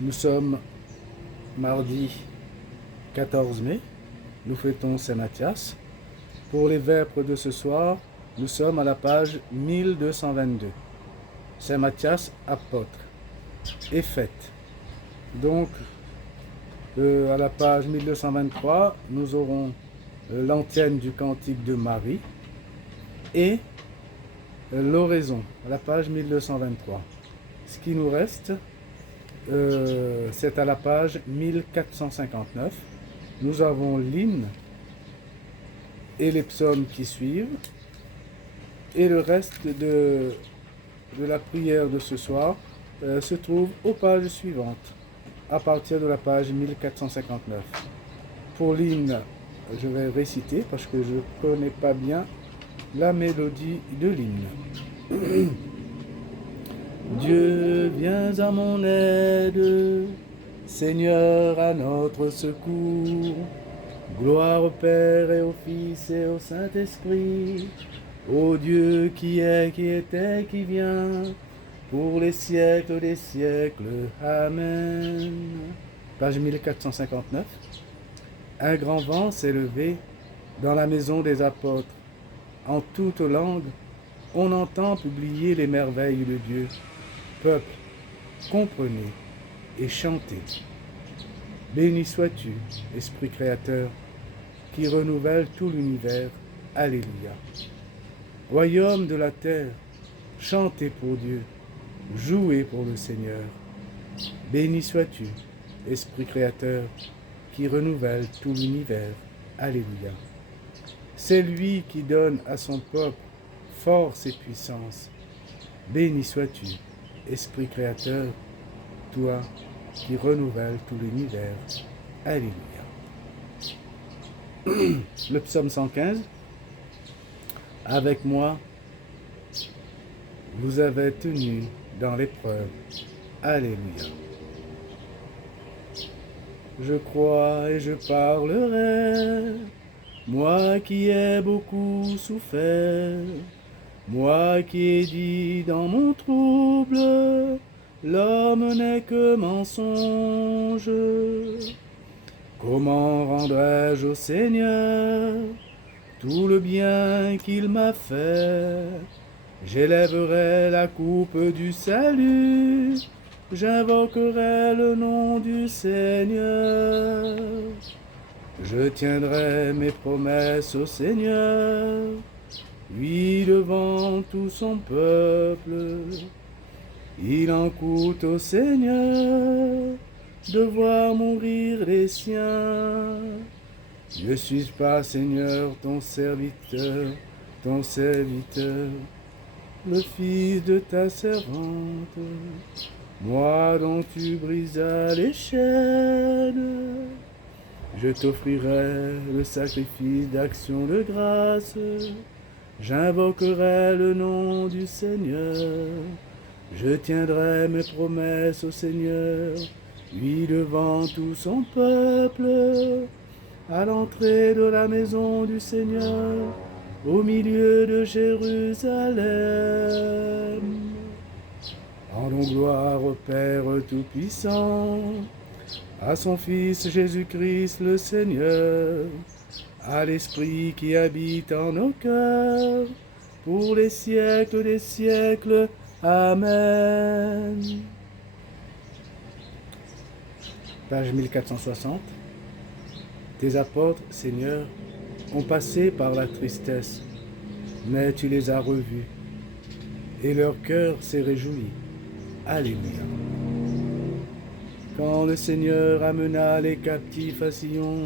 Nous sommes mardi 14 mai, nous fêtons Saint Matthias. Pour les vêpres de ce soir, nous sommes à la page 1222. Saint Matthias, apôtre, et fête. Donc, à la page 1223, nous aurons l'antienne du cantique de Marie et l'oraison, à la page 1223. Ce qui nous reste, c'est à la page 1459. Nous avons l'hymne et les psaumes qui suivent. Et le reste de la prière de ce soir se trouve aux pages suivantes, à partir de la page 1459. Pour l'hymne, je vais réciter parce que je ne connais pas bien la mélodie de l'hymne. Dieu, viens à mon aide, Seigneur, à notre secours. Gloire au Père et au Fils et au Saint-Esprit, ô Dieu qui est, qui était, qui vient, pour les siècles des siècles. Amen. Page 1459. Un grand vent s'est levé dans la maison des apôtres. En toute langue, on entend publier les merveilles de Dieu. Peuple, comprenez et chantez. Béni sois-tu, Esprit créateur, qui renouvelle tout l'univers. Alléluia. Royaume de la terre, chantez pour Dieu, jouez pour le Seigneur. Béni sois-tu, Esprit créateur, qui renouvelle tout l'univers. Alléluia. C'est lui qui donne à son peuple force et puissance. Béni sois-tu, Esprit créateur, toi qui renouvelle tout l'univers. Alléluia. Le psaume 115. Avec moi, vous avez tenu dans l'épreuve. Alléluia. Je crois et je parlerai, moi qui ai beaucoup souffert, moi qui ai dit dans mon trouble, l'homme n'est que mensonge. Comment rendrai-je au Seigneur tout le bien qu'il m'a fait? J'élèverai la coupe du salut, j'invoquerai le nom du Seigneur. Je tiendrai mes promesses au Seigneur, lui devant tout son peuple. Il en coûte au Seigneur de voir mourir les siens. Ne suis-je pas, Seigneur, ton serviteur, le fils de ta servante, moi dont tu brisas les chaînes? Je t'offrirai le sacrifice d'action de grâce, j'invoquerai le nom du Seigneur. Je tiendrai mes promesses au Seigneur, lui devant tout son peuple, à l'entrée de la maison du Seigneur, au milieu de Jérusalem. Rendons gloire au Père Tout-Puissant, à son Fils Jésus-Christ le Seigneur, à l'Esprit qui habite en nos cœurs, pour les siècles des siècles. Amen. Page 1460. Tes apôtres, Seigneur, ont passé par la tristesse, mais tu les as revus, et leur cœur s'est réjoui. Alléluia. Quand le Seigneur amena les captifs à Sion,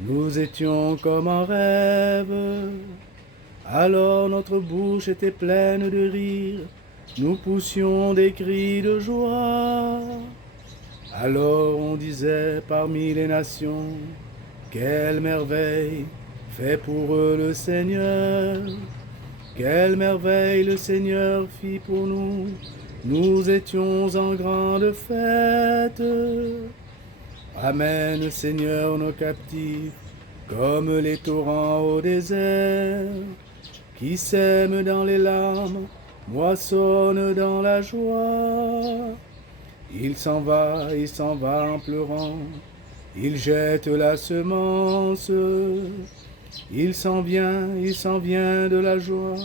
nous étions comme en rêve. Alors notre bouche était pleine de rire, nous poussions des cris de joie. Alors on disait parmi les nations, quelle merveille fait pour eux le Seigneur. Quelle merveille le Seigneur fit pour nous, nous étions en grande fête. Amène, Seigneur, nos captifs, comme les torrents au désert, qui sèment dans les larmes, moissonnent dans la joie. Il s'en va en pleurant. Il jette la semence. Il s'en vient de la joie.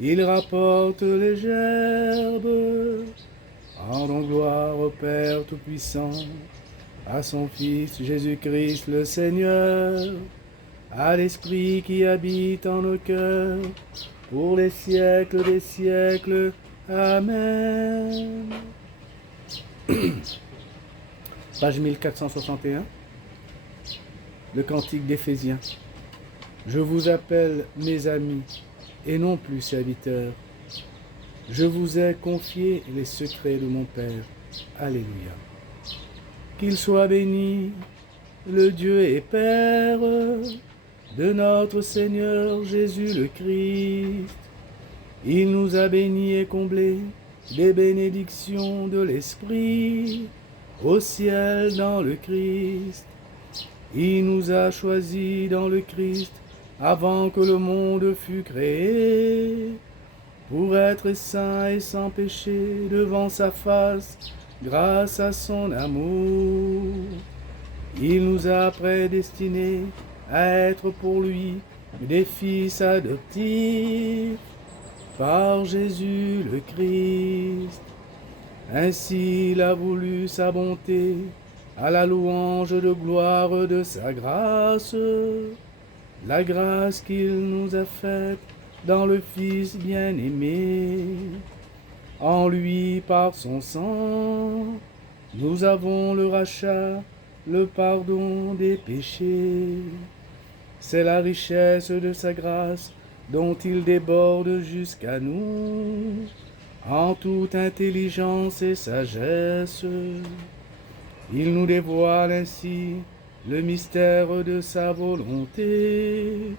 Il rapporte les gerbes. Rendons gloire au Père Tout-Puissant, à son Fils Jésus-Christ le Seigneur, à l'Esprit qui habite en nos cœurs, pour les siècles des siècles. Amen. Page 1461, le Cantique d'Éphésiens. Je vous appelle mes amis, et non plus serviteurs. Je vous ai confié les secrets de mon Père. Alléluia. Qu'il soit béni, le Dieu et Père de notre Seigneur Jésus le Christ. Il nous a bénis et comblés des bénédictions de l'Esprit au ciel dans le Christ. Il nous a choisis dans le Christ avant que le monde fût créé, pour être saints et sans péché devant sa face, grâce à son amour. Il nous a prédestinés à être pour lui des fils adoptifs par Jésus le Christ. Ainsi il a voulu sa bonté à la louange de gloire de sa grâce, la grâce qu'il nous a faite dans le Fils bien-aimé. En lui, par son sang, nous avons le rachat, le pardon des péchés. C'est la richesse de sa grâce dont il déborde jusqu'à nous, en toute intelligence et sagesse. Il nous dévoile ainsi le mystère de sa volonté,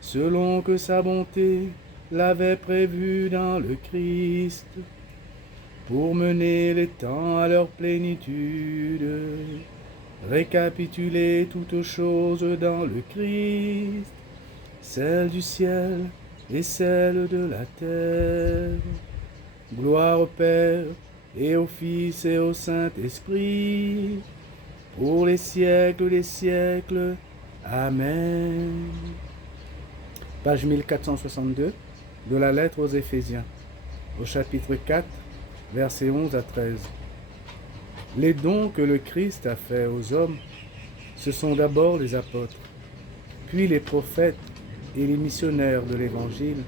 selon que sa bonté l'avait prévu dans le Christ, pour mener les temps à leur plénitude, récapituler toutes choses dans le Christ, celles du ciel et celles de la terre. Gloire au Père et au Fils et au Saint-Esprit, pour les siècles des siècles. Amen. Page 1462 de la lettre aux Éphésiens, au chapitre 4, versets 11 à 13. Les dons que le Christ a faits aux hommes, ce sont d'abord les apôtres, puis les prophètes et les missionnaires de l'Évangile,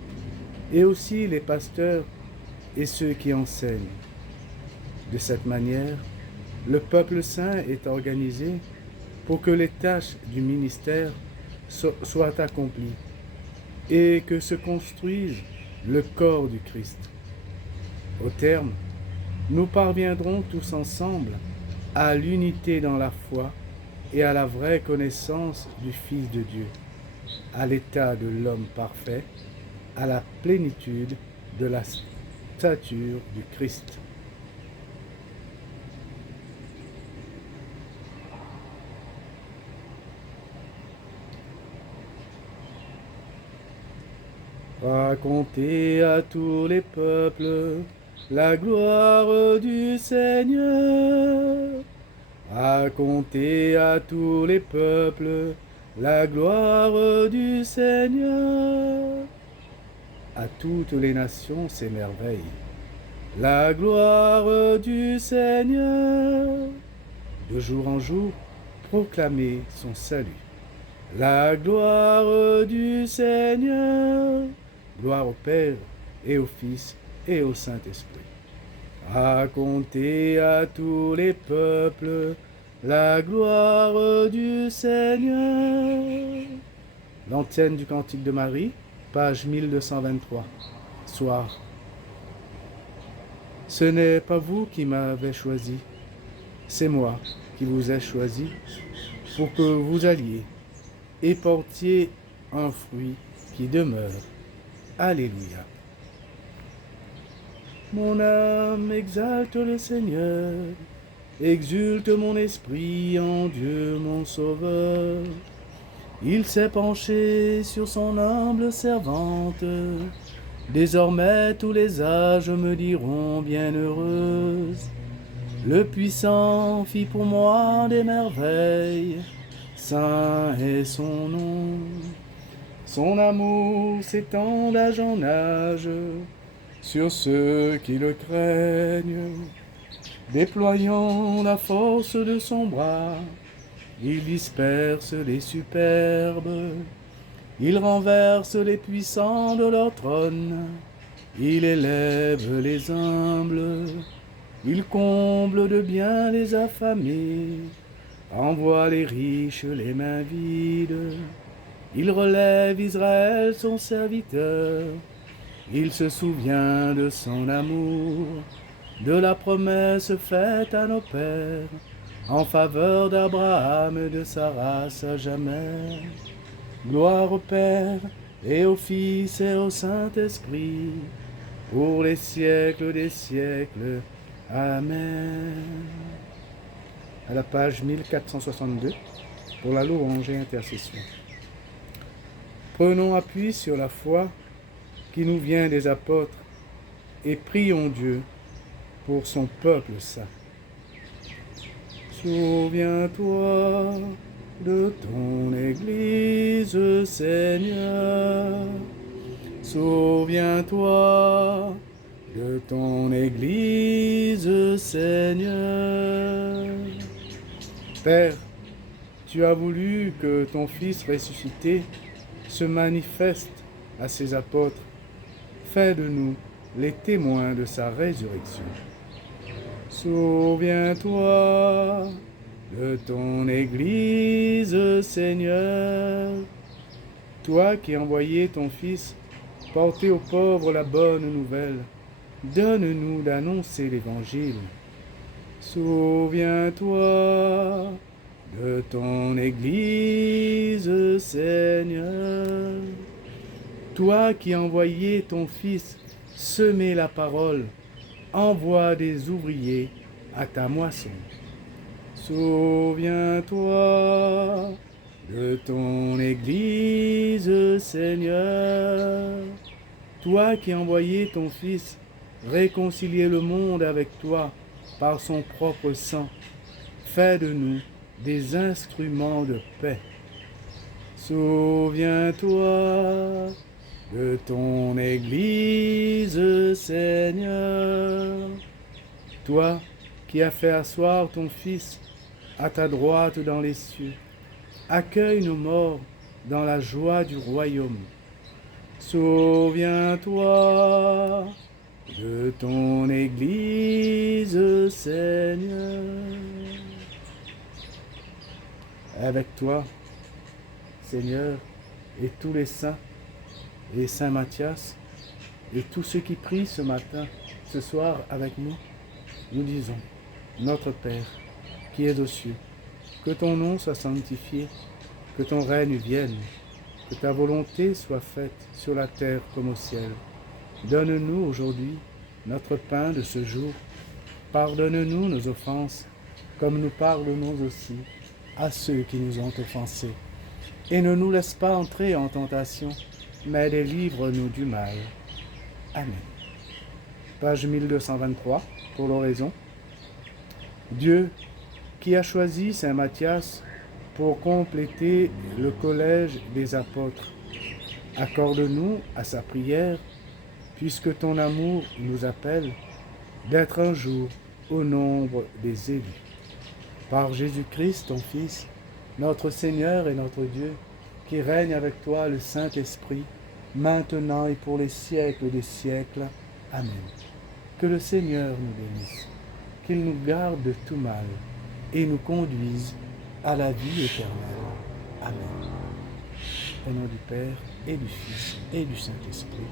et aussi les pasteurs et ceux qui enseignent. De cette manière, le peuple saint est organisé pour que les tâches du ministère soient accomplies et que se construise le corps du Christ. Au terme, nous parviendrons tous ensemble à l'unité dans la foi et à la vraie connaissance du Fils de Dieu, à l'état de l'homme parfait, à la plénitude de la stature du Christ. Racontez à tous les peuples la gloire du Seigneur. Racontez à tous les peuples la gloire du Seigneur. À toutes les nations s'émerveillent la gloire du Seigneur. De jour en jour, proclamez son salut. La gloire du Seigneur. Gloire au Père et au Fils et au Saint-Esprit. Racontez à tous les peuples la gloire du Seigneur. L'antienne du Cantique de Marie, page 1223. Soir. Ce n'est pas vous qui m'avez choisi, c'est moi qui vous ai choisi pour que vous alliez et portiez un fruit qui demeure. Alléluia. Mon âme exalte le Seigneur, exulte mon esprit en Dieu mon Sauveur. Il s'est penché sur son humble servante. Désormais tous les âges me diront bienheureuse. Le puissant fit pour moi des merveilles, saint est son nom. Son amour s'étend d'âge en âge sur ceux qui le craignent. Déployant la force de son bras, il disperse les superbes. Il renverse les puissants de leur trône. Il élève les humbles. Il comble de bien les affamés. Envoie les riches les mains vides. Il relève Israël son serviteur. Il se souvient de son amour, de la promesse faite à nos pères, en faveur d'Abraham et de sa race à jamais. Gloire au Père, et au Fils, et au Saint-Esprit, pour les siècles des siècles. Amen. À la page 1462, pour la louange et intercession. Prenons appui sur la foi qui nous vient des apôtres, et prions Dieu pour son peuple saint. Souviens-toi de ton Église, Seigneur. Souviens-toi de ton Église, Seigneur. Père, tu as voulu que ton Fils ressuscité se manifeste à ses apôtres. Fais de nous les témoins de sa résurrection. Souviens-toi de ton Église, Seigneur. Toi qui envoyais ton Fils porter aux pauvres la bonne nouvelle, donne-nous d'annoncer l'Évangile. Souviens-toi de ton Église, Seigneur. Toi qui envoyais ton Fils semer la parole, envoie des ouvriers à ta moisson. Souviens-toi de ton Église, Seigneur. Toi qui envoyais ton Fils réconcilier le monde avec toi par son propre sang, fais de nous des instruments de paix. Souviens-toi de ton Église, Seigneur. Toi qui as fait asseoir ton Fils à ta droite dans les cieux, accueille nos morts dans la joie du royaume. Souviens-toi de ton Église, Seigneur. Avec toi, Seigneur, et tous les saints, et Saint Matthias, et tous ceux qui prient ce matin, ce soir avec nous, nous disons, Notre Père, qui es aux cieux, que ton nom soit sanctifié, que ton règne vienne, que ta volonté soit faite sur la terre comme au ciel. Donne-nous aujourd'hui notre pain de ce jour. Pardonne-nous nos offenses, comme nous pardonnons aussi à ceux qui nous ont offensés. Et ne nous laisse pas entrer en tentation, mais délivre-nous du mal. Amen. Page 1223, pour l'oraison. Dieu, qui a choisi Saint Matthias pour compléter le collège des apôtres, accorde-nous à sa prière, puisque ton amour nous appelle, d'être un jour au nombre des élus. Par Jésus-Christ, ton Fils, notre Seigneur et notre Dieu, qui règne avec toi le Saint-Esprit, maintenant et pour les siècles des siècles. Amen. Que le Seigneur nous bénisse, qu'il nous garde de tout mal et nous conduise à la vie éternelle. Amen. Au nom du Père et du Fils et du Saint-Esprit.